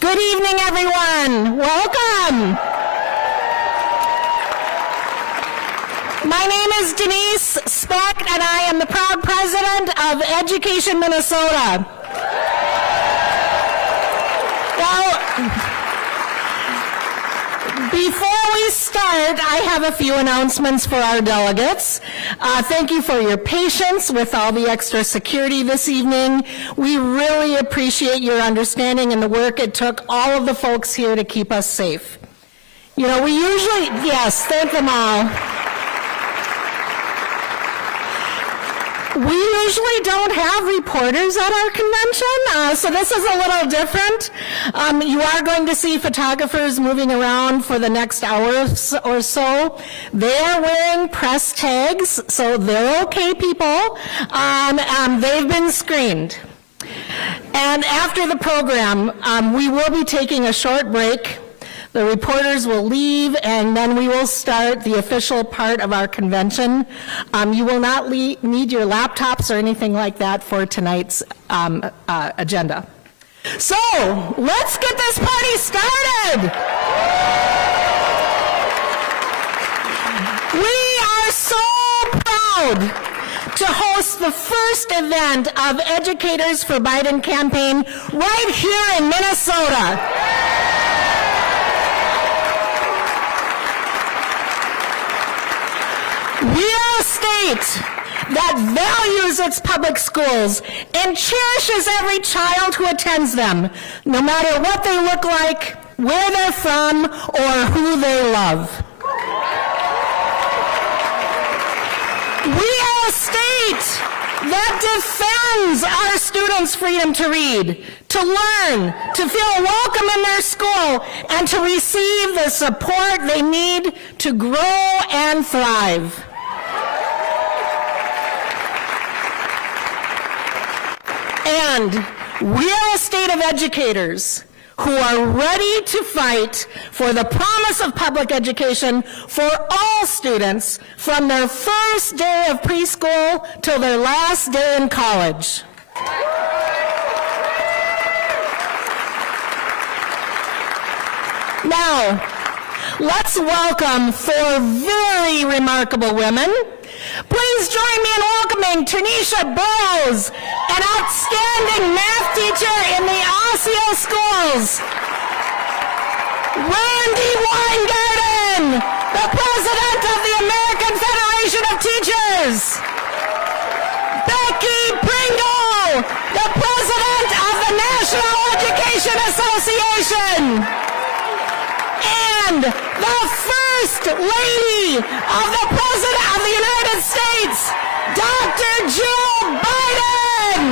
Good evening, everyone. Welcome. My name is Denise Speck, and I am the proud president of Education Minnesota. Before we start, I have a few announcements for our delegates. Thank you for your patience with all the extra security this evening. We really appreciate your understanding and the work it took all of the folks here to keep us safe. You know, we usually, yes, thank them all. We usually don't have reporters at our convention, so this is a little different. You are going to see photographers moving around for the next hour or so. They are wearing press tags, so they're okay, people. They've been screened. And after the program, we will be taking a short break. The reporters will leave, and then we will start the official part of our convention. You will not need your laptops or anything like that for tonight's agenda. So, let's get this party started. We are so proud proud to host the first event of Educators for Biden campaign right here in Minnesota. We are a state that values its public schools and cherishes every child who attends them, no matter what they look like, where they're from, or who they love. We are a state that defends our students' freedom to read, to learn, to feel welcome in their school, and to receive the support they need to grow and thrive. And we are a state of educators who are ready to fight for the promise of public education for all students from their first day of preschool till their last day in college. Now, let's welcome four very remarkable women. Please join me in welcoming Tanisha Burrows, an outstanding math teacher in the Osseo schools. Randy Weingarten, the president of the American Federation of Teachers. Becky Pringle, the president of the National Education Association. And the First Lady of the President of the United States, Dr. Jill Biden.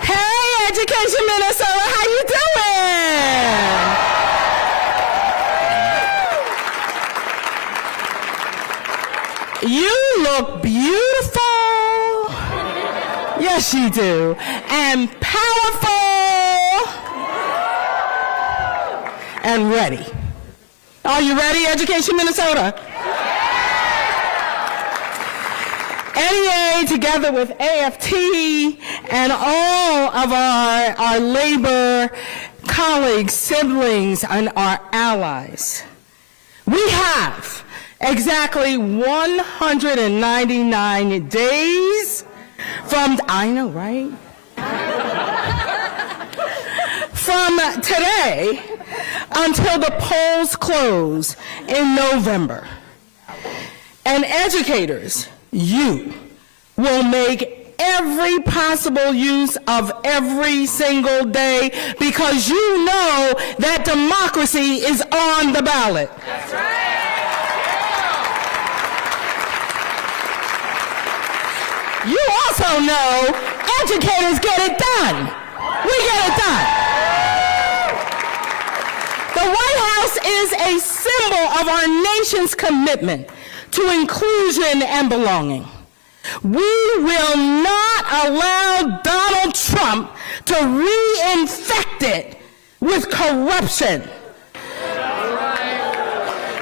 Hey, Education Minnesota, how you doing? You look beautiful. Yes, you do. And powerful. And ready. Are you ready, Education Minnesota? NEA, together with AFT and all of our labor colleagues, siblings, and our allies, we have exactly 199 days from, I know, right? From today until the polls close in November. And educators, you will make every possible use of every single day because you know that democracy is on the ballot. That's right. You also know educators get it done. We get it done. The White House is a symbol of our nation's commitment to inclusion and belonging. We will not allow Donald Trump to reinfect it with corruption,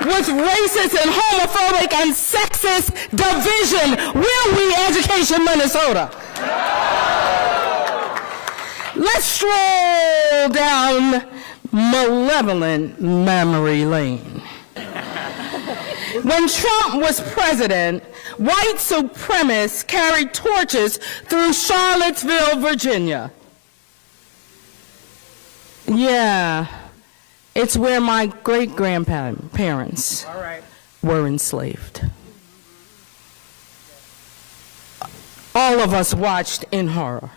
with racist and homophobic and sexist division. Will we, Education Minnesota? Let's stroll down malevolent memory lane. When Trump was president, white supremacists carried torches through Charlottesville, Virginia. Yeah, it's where my great-grandparents were enslaved. All of us watched in horror.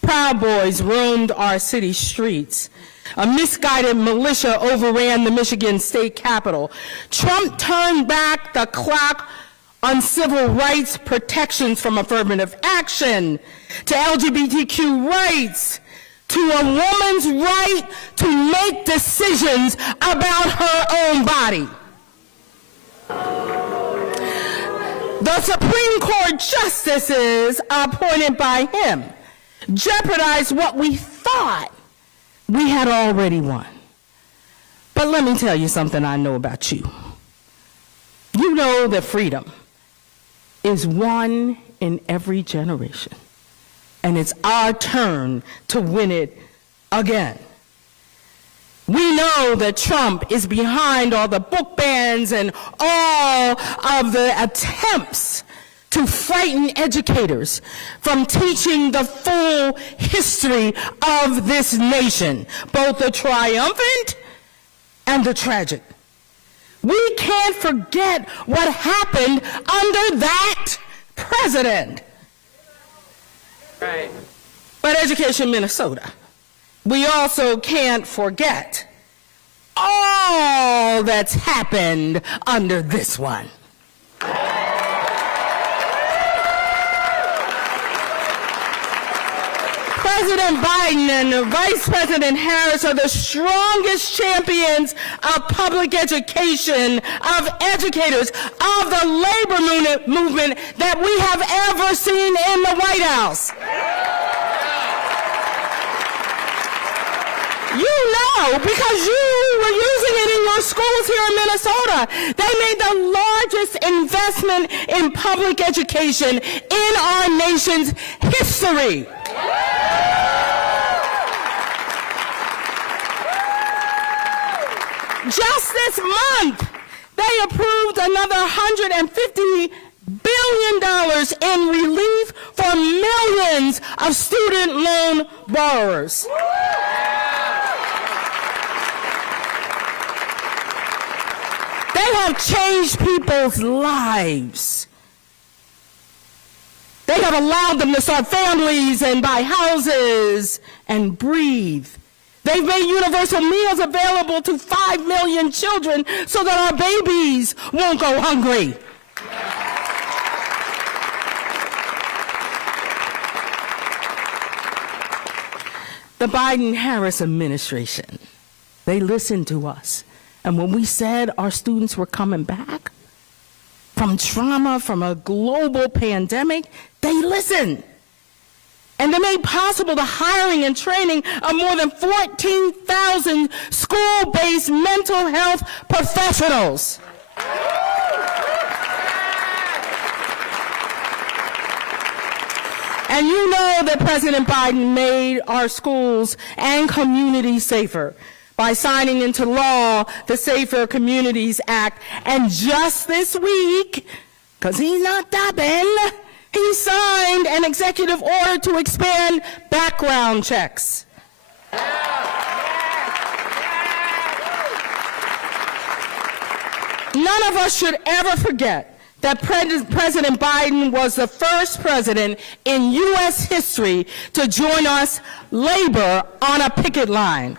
Proud Boys roamed our city streets. A misguided militia overran the Michigan state capitol. Trump turned back the clock on civil rights protections from affirmative action to LGBTQ rights to a woman's right to make decisions about her own body. The Supreme Court justices appointed by him jeopardized what we thought we had already won. But let me tell you something I know about you. You know that freedom is won in every generation, and it's our turn to win it again. We know that Trump is behind all the book bans and all of the attempts to frighten educators from teaching the full history of this nation, both the triumphant and the tragic. We can't forget what happened under that president. Right. But Education Minnesota, we also can't forget all that's happened under this one. President Biden and Vice President Harris are the strongest champions of public education, of educators, of the labor movement that we have ever seen in the White House. You know, because you were using it in your schools here in Minnesota. They made the largest investment in public education in our nation's history. Just this month, they approved another $150 billion in relief for millions of student loan borrowers. They have changed people's lives. They have allowed them to start families and buy houses and breathe. They've made universal meals available to 5 million children so that our babies won't go hungry. The Biden-Harris administration, they listened to us. And when we said our students were coming back from trauma, from a global pandemic, they listened. And they made possible the hiring and training of more than 14,000 school-based mental health professionals. And you know that President Biden made our schools and communities safer by signing into law the Safer Communities Act. And just this week, because he's not stopping, he signed an executive order to expand background checks. None of us should ever forget that President Biden was the first president in U.S. history to join us labor on a picket line.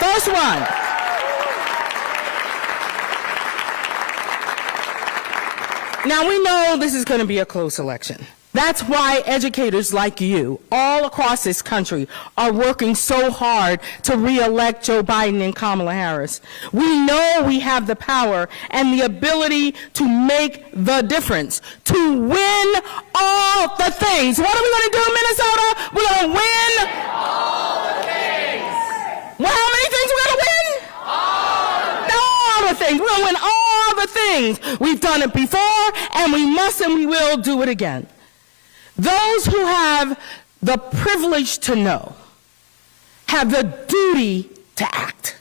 First one. Now, we know this is going to be a close election. That's why educators like you all across this country are working so hard to re-elect Joe Biden and Kamala Harris. We know we have the power and the ability to make the difference, to win all the things. What are we going to do, Minnesota? We're going to win all the things. Well, how many things we're going to win? All the things. We're going to win all the things. We've done it before, and we must and we will do it again. Those who have the privilege to know have the duty to act.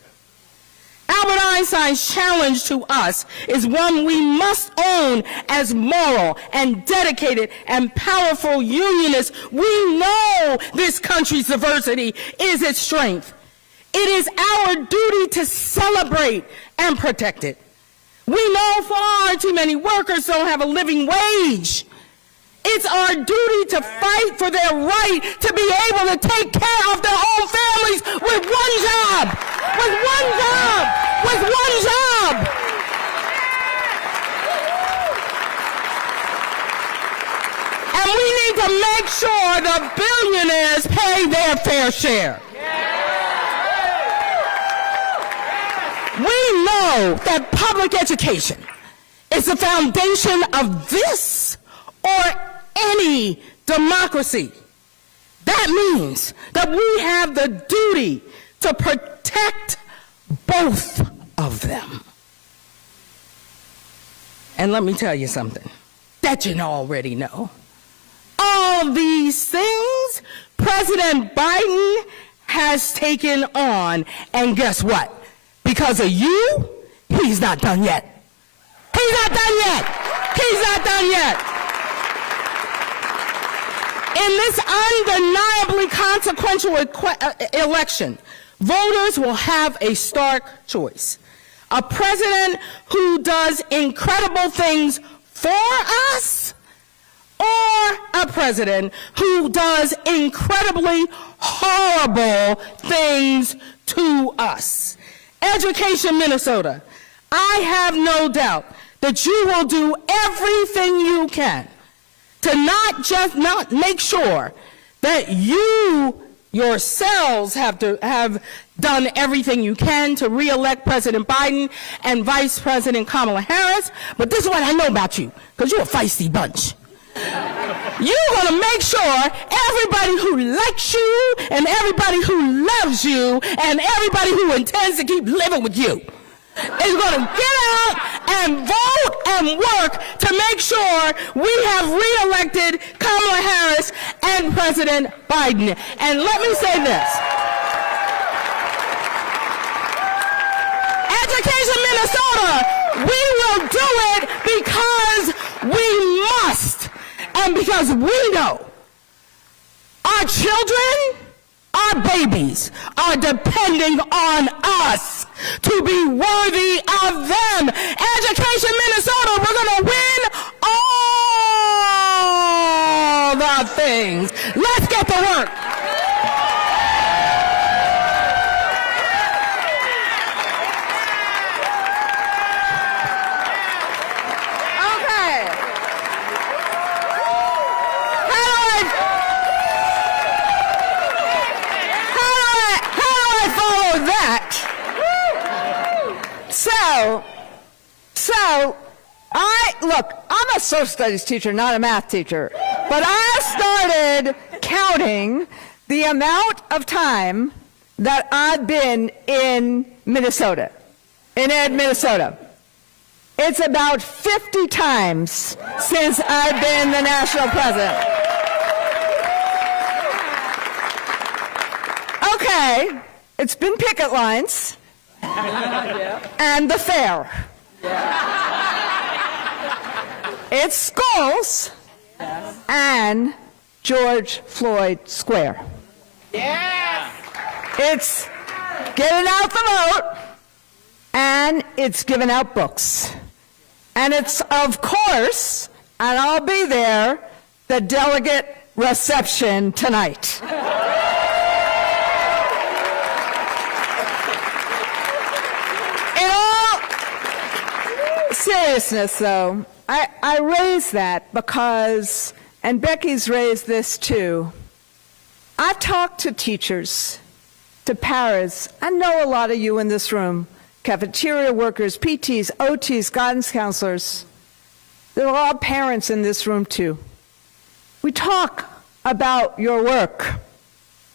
Albert Einstein's challenge to us is one we must own as moral and dedicated and powerful unionists. We know this country's diversity is its strength. It is our duty to celebrate and protect it. We know far too many workers don't have a living wage. It's our duty to fight for their right to be able to take care of their own families with one job. With one job. With one job. And we need to make sure the billionaires pay their fair share. We know that public education is the foundation of this or any democracy. That means that we have the duty to protect both of them. And let me tell you something that you already know. All these things President Biden has taken on, and guess what? Because of you, he's not done yet. He's not done yet. He's not done yet. In this undeniably consequential election, voters will have a stark choice. A president who does incredible things for us, or a president who does incredibly horrible things to us. Education Minnesota, I have no doubt that you will do everything you can to not make sure that you yourselves have done everything you can to re-elect President Biden and Vice President Kamala Harris. But this is what I know about you, because you're a feisty bunch. You're going to make sure everybody who likes you and everybody who loves you and everybody who intends to keep living with you is going to get out and vote and work to make sure we have re-elected Kamala Harris and President Biden. And let me say this. Education Minnesota, we will do it because we must. And because we know our children, our babies, are depending on us to be worthy of them. Education Minnesota, we're going to win all the things. Let's get to work. Look, I'm a social studies teacher, not a math teacher, but I started counting the amount of time that I've been in Minnesota, in Ed, Minnesota. It's about 50 times since I've been the national president. Okay, it's been picket lines and the fair. It's schools and George Floyd Square. Yes. It's getting out the vote and it's giving out books. And it's, of course, and I'll be there, the delegate reception tonight. In all seriousness, though, I raise that because, and Becky's raised this too, I've talked to teachers, to paras. I know a lot of you in this room, cafeteria workers, PTs, OTs, guidance counselors. There are a lot of parents in this room too. We talk about your work,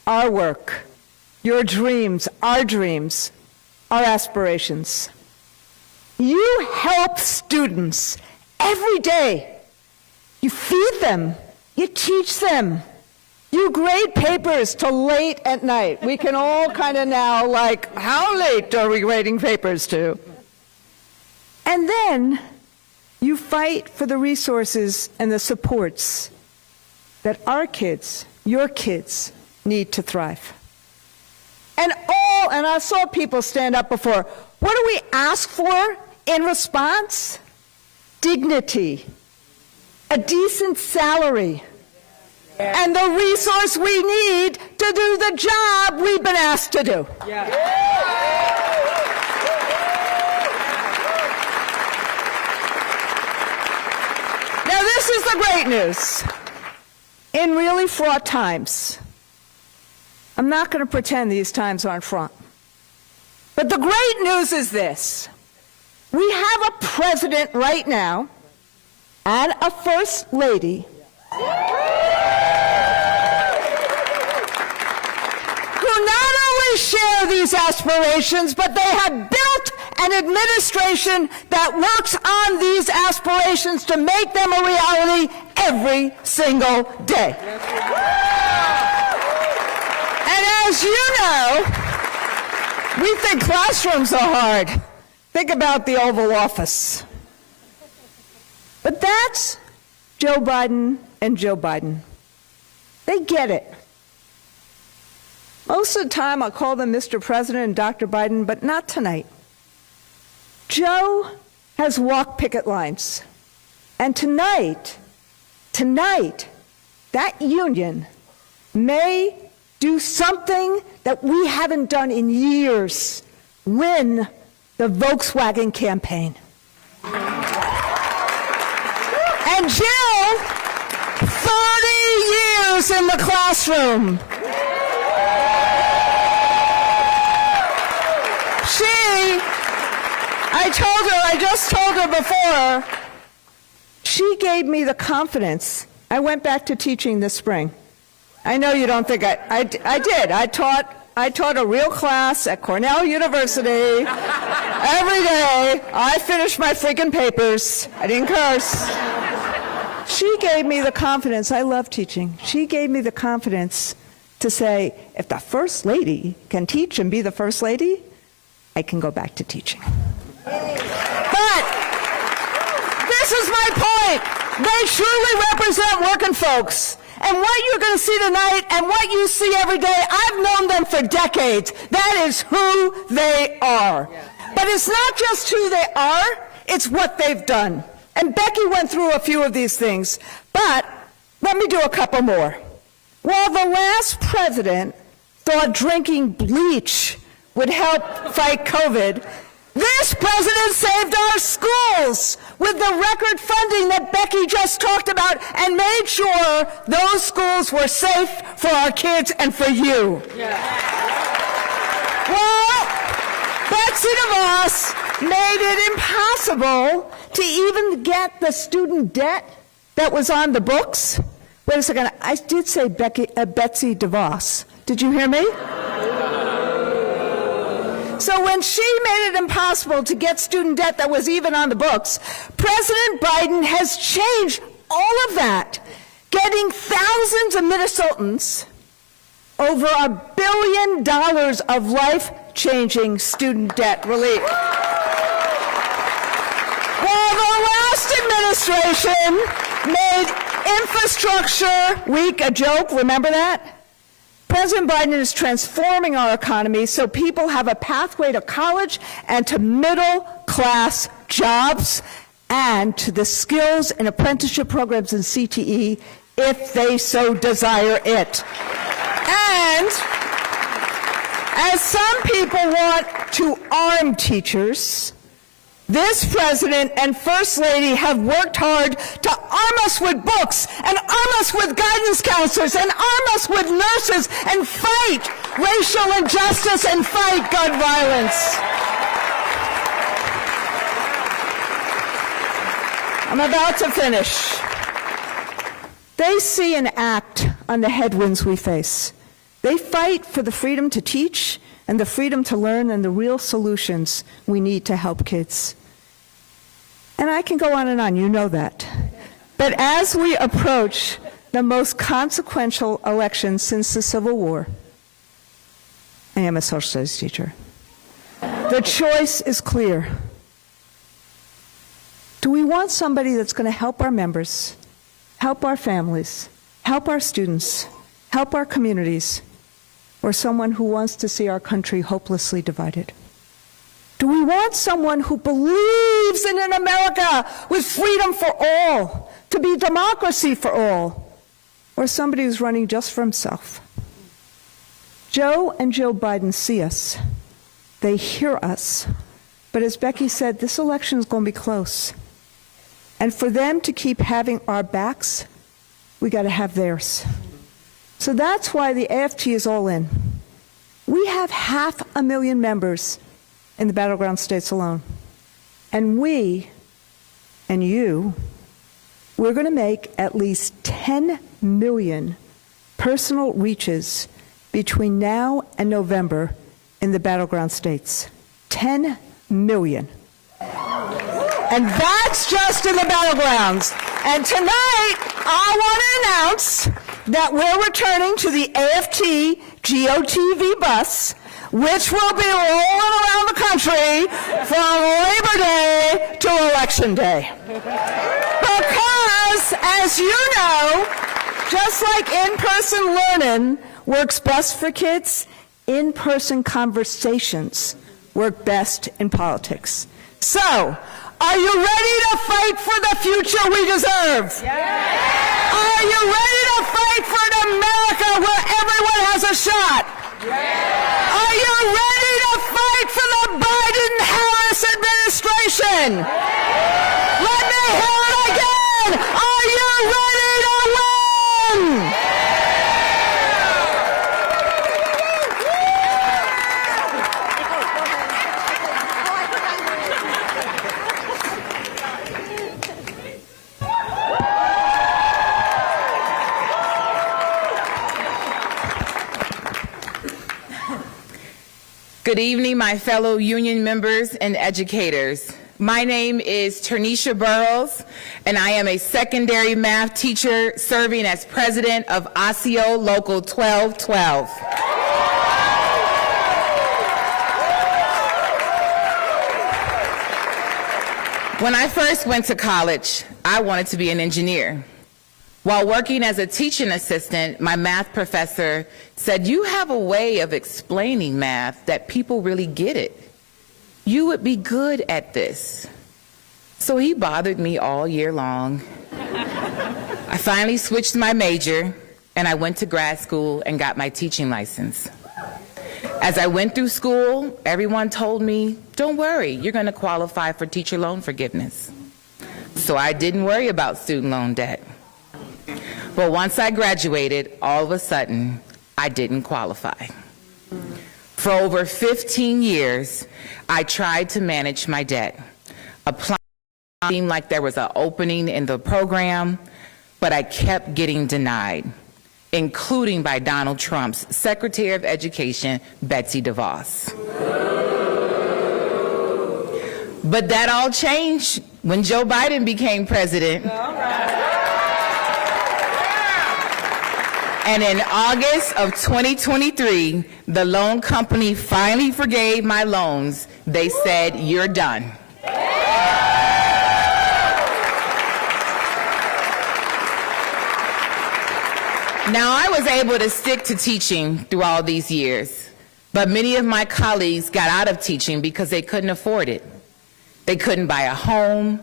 our work, your dreams, our aspirations. You help students every day. You feed them, you teach them. You grade papers till late at night. We can all kind of now, like, how late are we grading papers to? And then you fight for the resources and the supports that our kids, your kids, need to thrive. And I saw people stand up before. What do we ask for in response? Dignity, a decent salary, and the resource we need to do the job we've been asked to do. Now, this is the great news. In really fraught times, I'm not going to pretend these times aren't fraught, but the great news is this. We have a president right now and a first lady who not only share these aspirations, but they have built an administration that works on these aspirations to make them a reality every single day. And as you know, we think classrooms are hard. Think about the Oval Office. But that's Joe Biden and Joe Biden. They get it. Most of the time I'll call them Mr. President and Dr. Biden, but not tonight. Joe has walked picket lines. And tonight, that union may do something that we haven't done in years: win the Volkswagen campaign. And Jill, 30 years in the classroom. I just told her before, she gave me the confidence. I went back to teaching this spring. I know you don't think I did. I taught a real class at Cornell University every day. I finished my freaking papers. I didn't curse. She gave me the confidence. I love teaching. She gave me the confidence to say, if the first lady can teach and be the first lady, I can go back to teaching. But this is my point. They truly represent working folks. And what you're going to see tonight and what you see every day, I've known them for decades. That is who they are. But it's not just who they are, it's what they've done. And Becky went through a few of these things. But let me do a couple more. While the last president thought drinking bleach would help fight COVID, this president saved our schools with the record funding that Becky just talked about and made sure those schools were safe for our kids and for you. Well, Betsy DeVos made it impossible to even get the student debt that was on the books. Wait a second, I did say Betsy DeVos. Did you hear me? So when she made it impossible to get student debt that was even on the books, President Biden has changed all of that, getting thousands of Minnesotans over $1 billion of life-changing student debt relief. While the last administration made Infrastructure Week a joke, remember that? President Biden is transforming our economy so people have a pathway to college and to middle-class jobs. and to the skills and apprenticeship programs in CTE if they so desire it. And as some people want to arm teachers, this president and first lady have worked hard to arm us with books and arm us with guidance counselors and arm us with nurses and fight racial injustice and fight gun violence. I'm about to finish. They see and act on the headwinds we face. They fight for the freedom to teach and the freedom to learn and the real solutions we need to help kids. And I can go on and on, you know that. But as we approach the most consequential election since the Civil War, I am a social studies teacher. The choice is clear. Do we want somebody that's going to help our members, help our families, help our students, help our communities, or someone who wants to see our country hopelessly divided? Do we want someone who believes in an America with freedom for all, to be democracy for all, or somebody who's running just for himself? Joe and Jill Biden see us. They hear us. But as Becky said, this election is going to be close. And for them to keep having our backs, we got to have theirs. So that's why the AFT is all in. We have 500,000 members in the battleground states alone. And we, and you, we're going to make at least 10 million personal reaches between now and November in the battleground states. 10 million. And that's just in the battlegrounds. And tonight, I want to announce that we're returning to the AFT GOTV bus, which will be rolling around the country from Labor Day to Election Day. Because, as you know, just like in-person learning works best for kids, in-person conversations work best in politics. So, are you ready to fight for the future we deserve? Yeah. Are you ready to fight for an America where everyone has a shot? Yeah. Are you ready to fight for the Biden-Harris administration? Yeah. Let me hear it again. Are you ready to win? Good evening, my fellow union members and educators. My name is Ternisha Burrows, and I am a secondary math teacher serving as president of ASIO Local 1212. When I first went to college, I wanted to be an engineer. While working as a teaching assistant, my math professor said, "You have a way of explaining math that people really get it. You would be good at this." So he bothered me all year long. I finally switched my major, and I went to grad school and got my teaching license. As I went through school, everyone told me, "Don't worry, you're going to qualify for teacher loan forgiveness." So I didn't worry about student loan debt. But once I graduated, all of a sudden, I didn't qualify. For over 15 years, I tried to manage my debt. Applying seemed like there was an opening in the program, but I kept getting denied, including by Donald Trump's Secretary of Education, Betsy DeVos. But that all changed when Joe Biden became president. And in August of 2023, the loan company finally forgave my loans. They said, "You're done." Now, I was able to stick to teaching through all these years, but many of my colleagues got out of teaching because they couldn't afford it. They couldn't buy a home,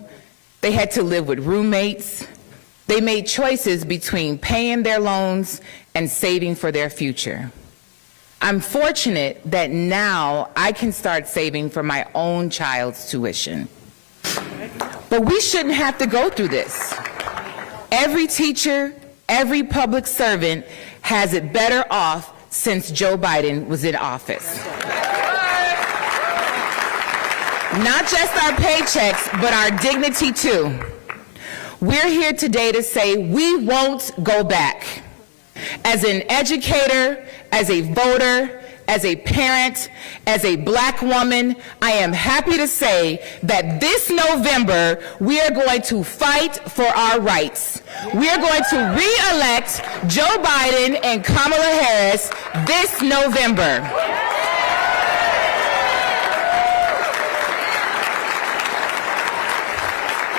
They had to live with roommates. They made choices between paying their loans and saving for their future. I'm fortunate that now I can start saving for my own child's tuition. But we shouldn't have to go through this. Every teacher, every public servant has it better off since Joe Biden was in office. Not just our paychecks, but our dignity too. We're here today to say we won't go back. As an educator, as a voter, as a parent, as a black woman, I am happy to say that this November, we are going to fight for our rights. We are going to re-elect Joe Biden and Kamala Harris this November.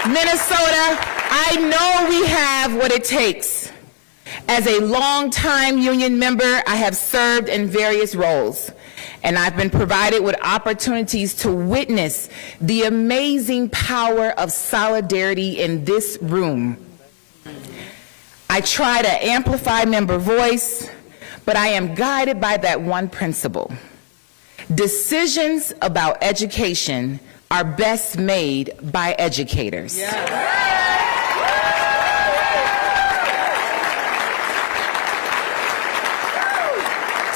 Minnesota, I know we have what it takes. As a longtime union member, I have served in various roles, and I've been provided with opportunities to witness the amazing power of solidarity in this room. I try to amplify member voice, but I am guided by that one principle. Decisions about education are best made by educators.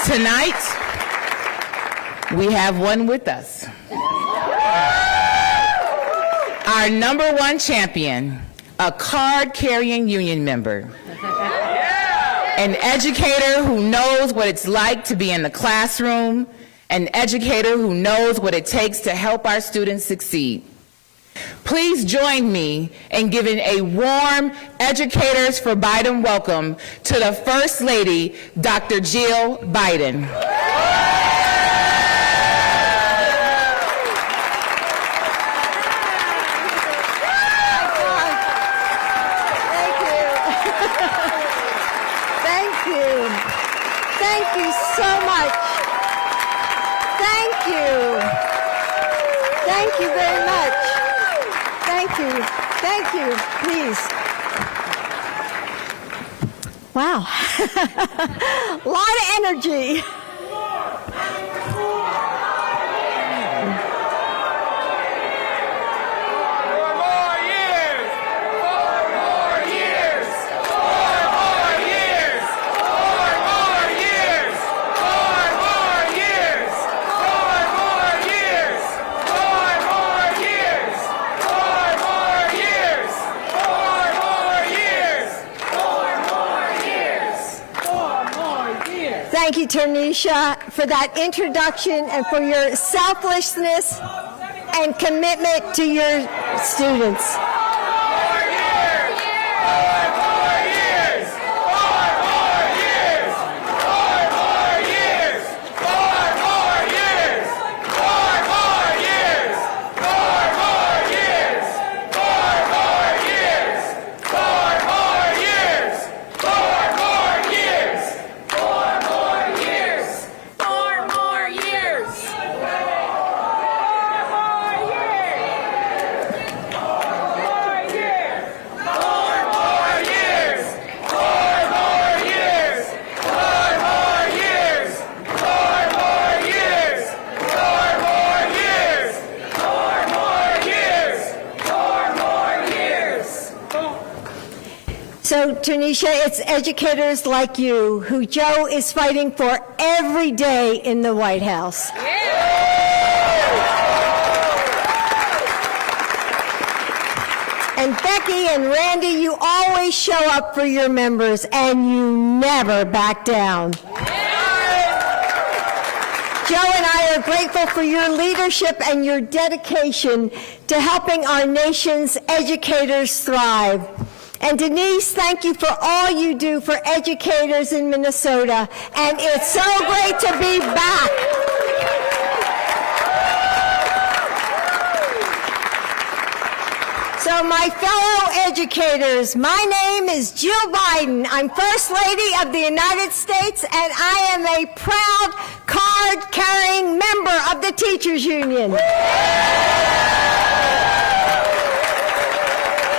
Tonight, we have one with us. Our #1 champion, a card-carrying union member. An educator who knows what it's like to be in the classroom, an educator who knows what it takes to help our students succeed. Please join me in giving a warm Educators for Biden welcome to the First Lady, Dr. Jill Biden. Thank you so much. Thank you. Thank you very much. Thank you. Thank you. Please. Wow. A lot of energy. Thank you, Tanisha, for that introduction and for your selflessness and commitment to your students. So, Tanisha, it's educators like you who Joe is fighting for every day in the White House. And Becky and Randy, you always show up for your members and you never back down. Joe and I are grateful for your leadership and your dedication to helping our nation's educators thrive. And Denise, thank you for all you do for educators in Minnesota. And it's so great to be back. So my fellow educators, my name is Jill Biden. I'm First Lady of the United States, and I am a proud card-carrying member of the Teachers Union. The Teachers Union is a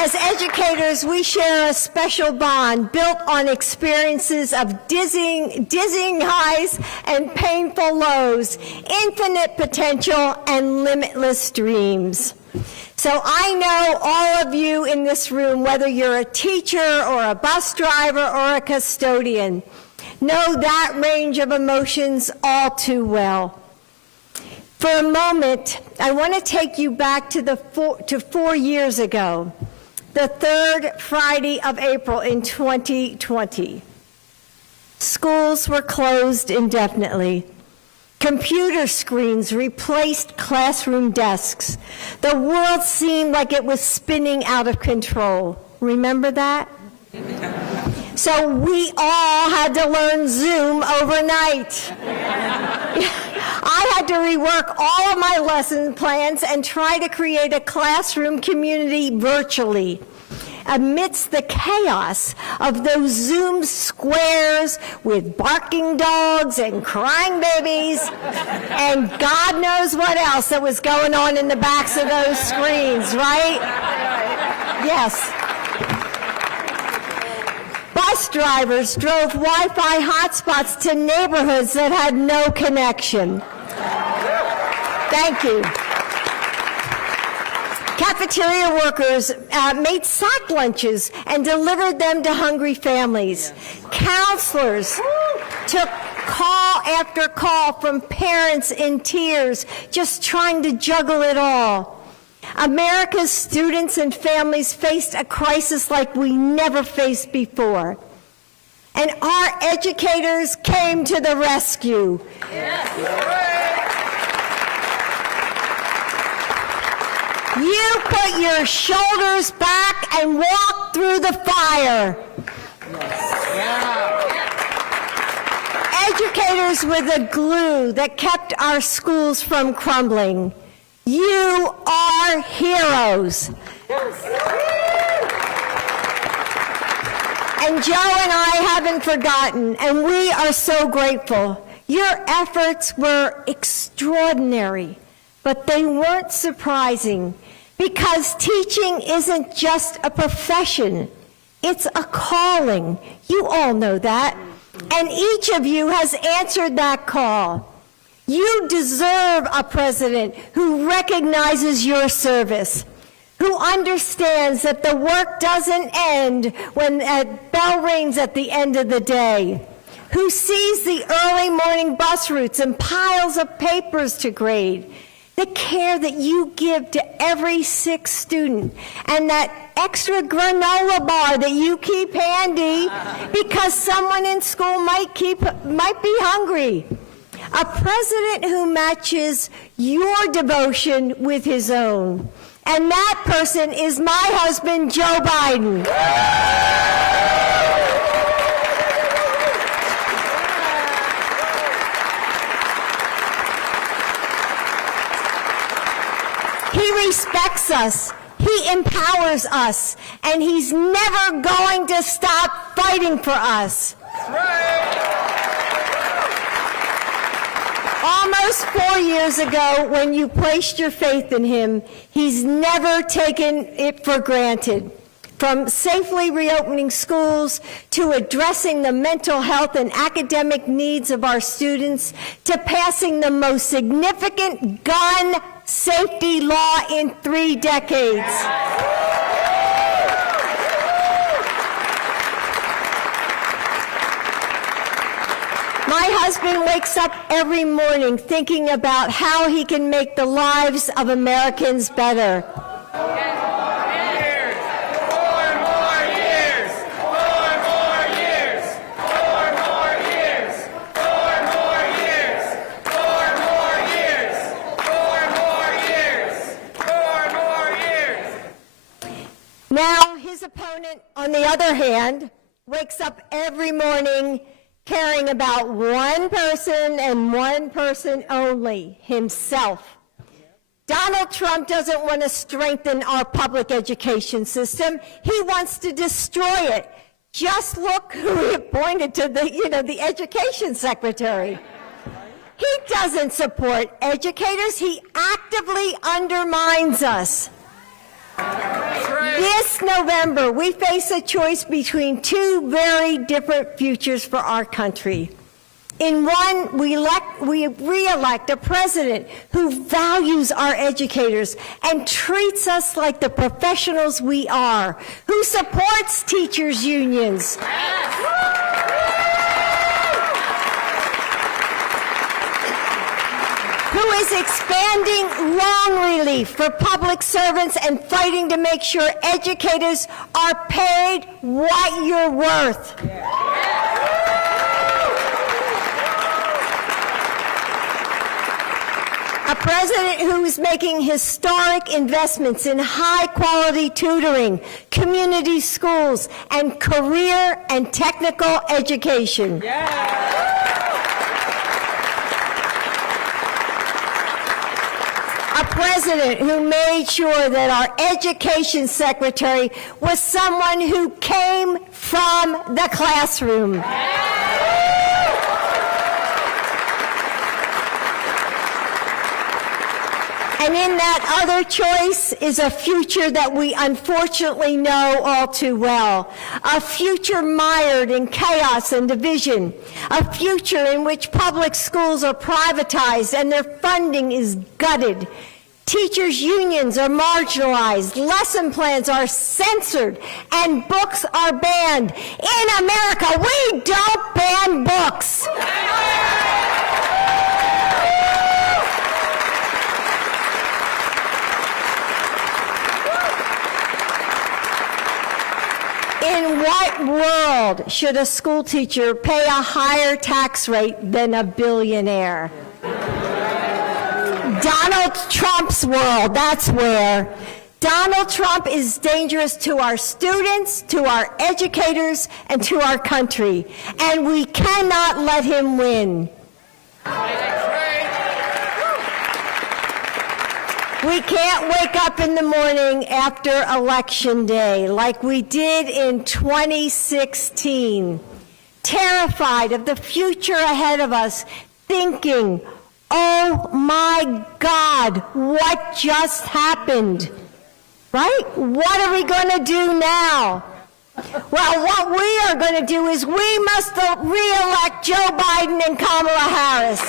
As educators, we share a special bond built on experiences of dizzying highs and painful lows, infinite potential and limitless dreams. So I know all of you in this room, whether you're a teacher or a bus driver or a custodian, know that range of emotions all too well. For a moment, I want to take you back to 4 years ago, the third Friday of April in 2020. Schools were closed indefinitely. Computer screens replaced classroom desks. The world seemed like it was spinning out of control. Remember that? So we all had to learn Zoom overnight. I had to rework all of my lesson plans and try to create a classroom community virtually amidst the chaos of those Zoom squares with barking dogs and crying babies and God knows what else that was going on in the backs of those screens, right? Yes. Bus drivers drove Wi-Fi hotspots to neighborhoods that had no connection. Thank you. Cafeteria workers made sack lunches and delivered them to hungry families. Counselors took call after call from parents in tears, just trying to juggle it all. America's students and families faced a crisis like we never faced before. And our educators came to the rescue. You put your shoulders back and walk through the fire. Educators were the glue that kept our schools from crumbling. You are heroes. And Joe and I haven't forgotten, and we are so grateful. Your efforts were extraordinary, but they weren't surprising, because teaching isn't just a profession, it's a calling. You all know that. And each of you has answered that call. You deserve a president who recognizes your service, who understands that the work doesn't end when that bell rings at the end of the day, who sees the early morning bus routes and piles of papers to grade, the care that you give to every sick student, and that extra granola bar that you keep handy because someone in school might be hungry. A president who matches your devotion with his own. And that person is my husband, Joe Biden. He respects us, he empowers us, and he's never going to stop fighting for us. Almost 4 years ago, when you placed your faith in him, he's never taken it for granted. From safely reopening schools, to addressing the mental health and academic needs of our students, to passing the most significant gun safety law in 3 decades. My husband wakes up every morning thinking about how he can make the lives of Americans better. Now, his opponent, on the other hand, wakes up every morning caring about one person and one person only, himself. Donald Trump doesn't want to strengthen our public education system. He wants to destroy it. Just look who he appointed to the education secretary. He doesn't support educators. He actively undermines us. That's right. This November, we face a choice between two very different futures for our country. In one, we re-elect a president who values our educators and treats us like the professionals we are, who supports teachers' unions. Who is expanding loan relief for public servants and fighting to make sure educators are paid what you're worth. A president who is making historic investments in high-quality tutoring, community schools, and career and technical education. A president who made sure that our education secretary was someone who came from the classroom. And in that other choice is a future that we unfortunately know all too well. A future mired in chaos and division. A future in which public schools are privatized and their funding is gutted. Teachers' unions are marginalized, lesson plans are censored, and books are banned. In America, we don't ban books. In what world should a school teacher pay a higher tax rate than a billionaire? Donald Trump's world, that's where. Donald Trump is dangerous to our students, to our educators, and to our country. And we cannot let him win. We can't wake up in the morning after Election Day like we did in 2016, terrified of the future ahead of us, thinking, oh my God, what just happened? Right? What are we going to do now? Well, what we are going to do is we must re-elect Joe Biden and Kamala Harris.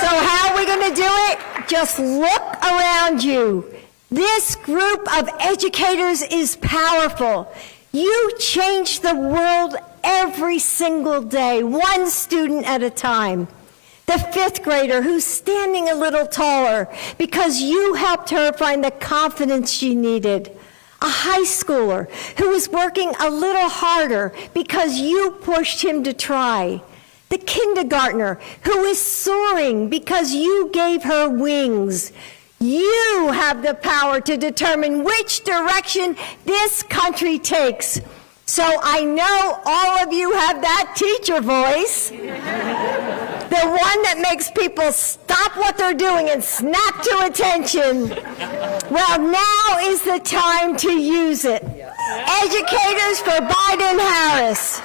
So how are we going to do it? Just look around you. This group of educators is powerful. You change the world every single day, one student at a time. The fifth grader who's standing a little taller because you helped her find the confidence she needed. A high schooler who is working a little harder because you pushed him to try. The kindergartner who is soaring because you gave her wings. You have the power to determine which direction this country takes. So I know all of you have that teacher voice. The one that makes people stop what they're doing and snap to attention. Well, now is the time to use it. Educators for Biden-Harris.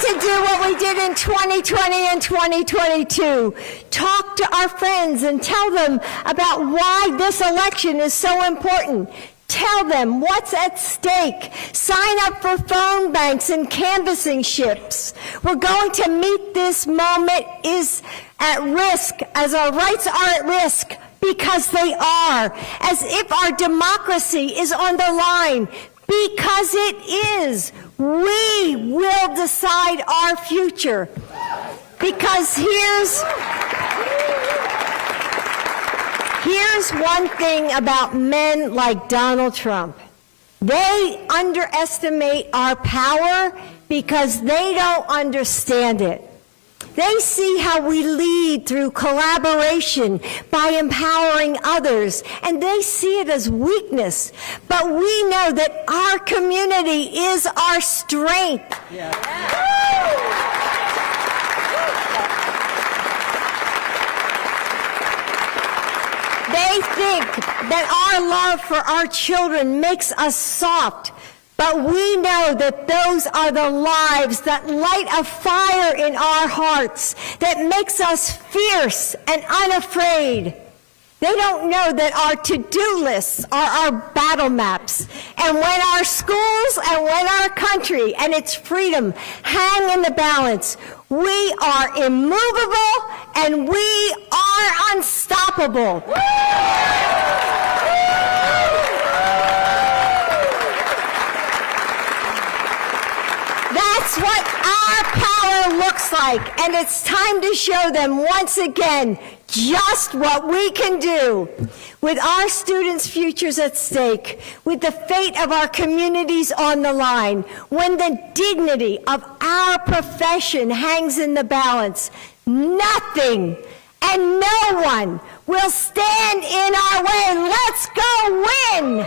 To do what we did in 2020 and 2022. Talk to our friends and tell them about why this election is so important. Tell them what's at stake. Sign up for phone banks and canvassing ships. We're going to meet this moment is at risk, as our rights are at risk, because they are. As if our democracy is on the line, because it is. We will decide our future. Because here's one thing about men like Donald Trump. They underestimate our power because they don't understand it. They see how we lead through collaboration by empowering others, and they see it as weakness. But we know that our community is our strength. They think that our love for our children makes us soft, but we know that those are the lives that light a fire in our hearts, that makes us fierce and unafraid. They don't know that our to-do lists are our battle maps. And when our schools and when our country and its freedom hang in the balance, we are immovable and we are unstoppable. That's what our power looks like, and it's time to show them once again just what we can do. With our students' futures at stake, with the fate of our communities on the line, when the dignity of our profession hangs in the balance, nothing and no one will stand in our way. Let's go win!